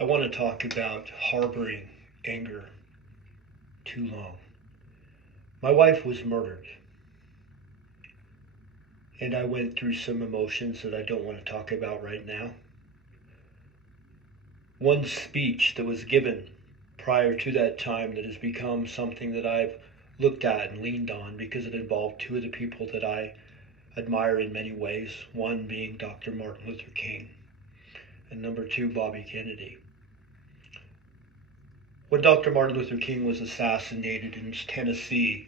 I want to talk about harboring anger too long. My wife was murdered, and I went through some emotions that I don't want to talk about right now. One speech that was given prior to that time that has become something that I've looked at and leaned on because it involved two of the people that I admire in many ways, one being Dr. Martin Luther King, and number two, Bobby Kennedy. When Dr. Martin Luther King was assassinated in Tennessee,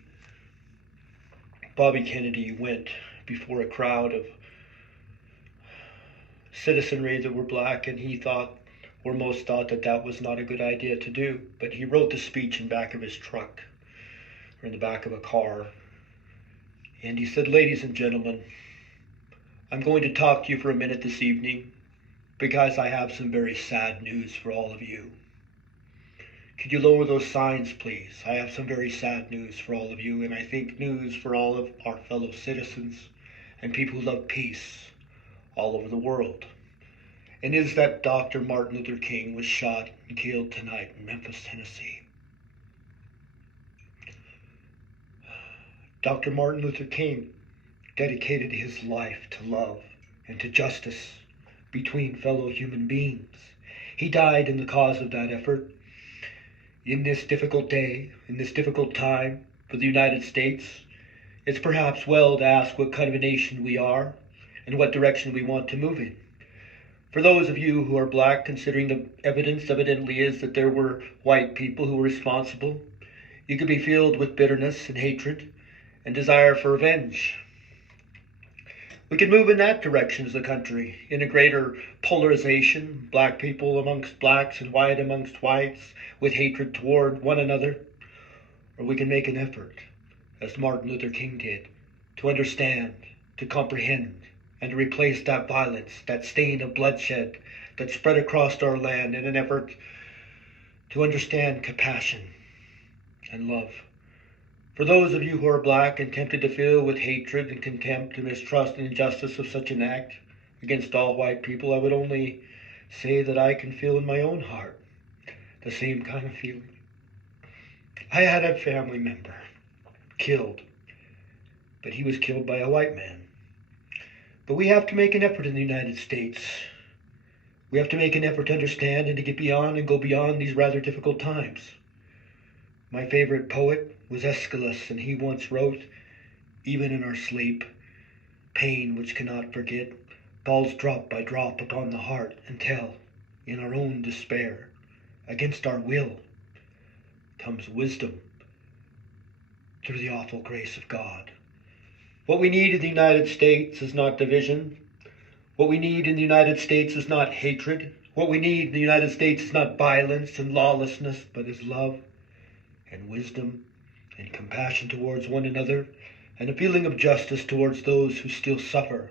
Bobby Kennedy went before a crowd of citizenry that were black, and he thought, or most thought, that that was not a good idea to do. But he wrote the speech in back of his truck, or in the back of a car, and he said, "Ladies and gentlemen, I'm going to talk to you for a minute this evening because I have some very sad news for all of you. Could you lower those signs, please? I have some very sad news for all of you, and I think news for all of our fellow citizens and people who love peace all over the world. And is that Dr. Martin Luther King was shot and killed tonight in Memphis, Tennessee. Dr. Martin Luther King dedicated his life to love and to justice between fellow human beings. He died in the cause of that effort. In this difficult day, in this difficult time for the United States, it's perhaps well to ask what kind of a nation we are and what direction we want to move in. For those of you who are black, considering the evidence evidently is that there were white people who were responsible, you could be filled with bitterness and hatred and desire for revenge. We could move in that direction as a country, in a greater polarization, black people amongst blacks and white amongst whites, with hatred toward one another. Or we can make an effort, as Martin Luther King did, to understand, to comprehend, and to replace that violence, that stain of bloodshed that spread across our land in an effort to understand compassion and love. For those of you who are black and tempted to fill with hatred and contempt and mistrust and injustice of such an act against all white people, I would only say that I can feel in my own heart the same kind of feeling. I had a family member killed, but he was killed by a white man. But we have to make an effort in the United States. We have to make an effort to understand and to get beyond and go beyond these rather difficult times. My favorite poet was Aeschylus, and he once wrote, "Even in our sleep, pain which cannot forget falls drop by drop upon the heart until, in our own despair, against our will, comes wisdom through the awful grace of God." What we need in the United States is not division. What we need in the United States is not hatred. What we need in the United States is not violence and lawlessness, but is love and wisdom and compassion towards one another, and a feeling of justice towards those who still suffer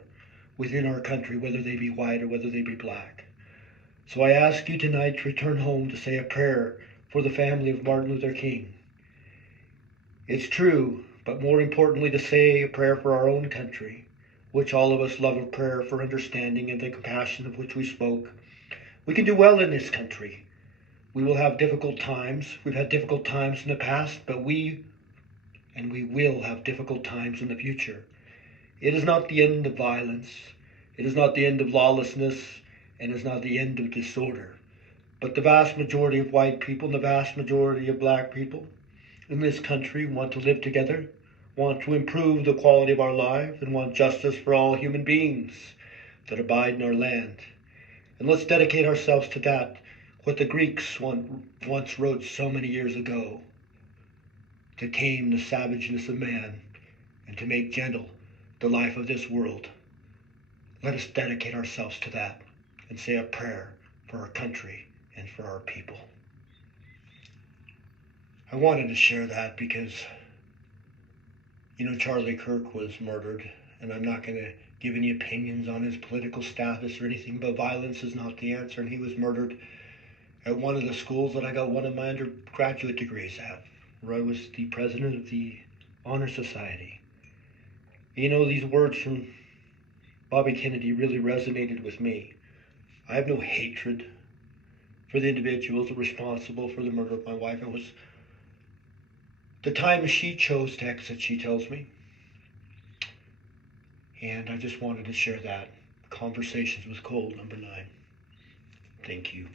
within our country, whether they be white or whether they be black. So I ask you tonight to return home to say a prayer for the family of Martin Luther King. It's true, but more importantly, to say a prayer for our own country, which all of us love a prayer for understanding and the compassion of which we spoke. We can do well in this country. We will have difficult times. We've had difficult times in the past, but we will have difficult times in the future. It is not the end of violence. It is not the end of lawlessness, and it is not the end of disorder. But the vast majority of white people and the vast majority of black people in this country want to live together, want to improve the quality of our life, and want justice for all human beings that abide in our land. And let's dedicate ourselves to that, what the Greeks once wrote so many years ago, to tame the savageness of man and to make gentle the life of this world. Let us dedicate ourselves to that and say a prayer for our country and for our people. I wanted to share that because, Charlie Kirk was murdered, and I'm not going to give any opinions on his political status or anything, but violence is not the answer, and he was murdered at one of the schools that I got one of my undergraduate degrees at, where I was the president of the Honor Society. These words from Bobby Kennedy really resonated with me. I have no hatred for the individuals responsible for the murder of my wife. It was the time she chose to exit, she tells me. And I just wanted to share that. Conversations with Cold, number 9. Thank you.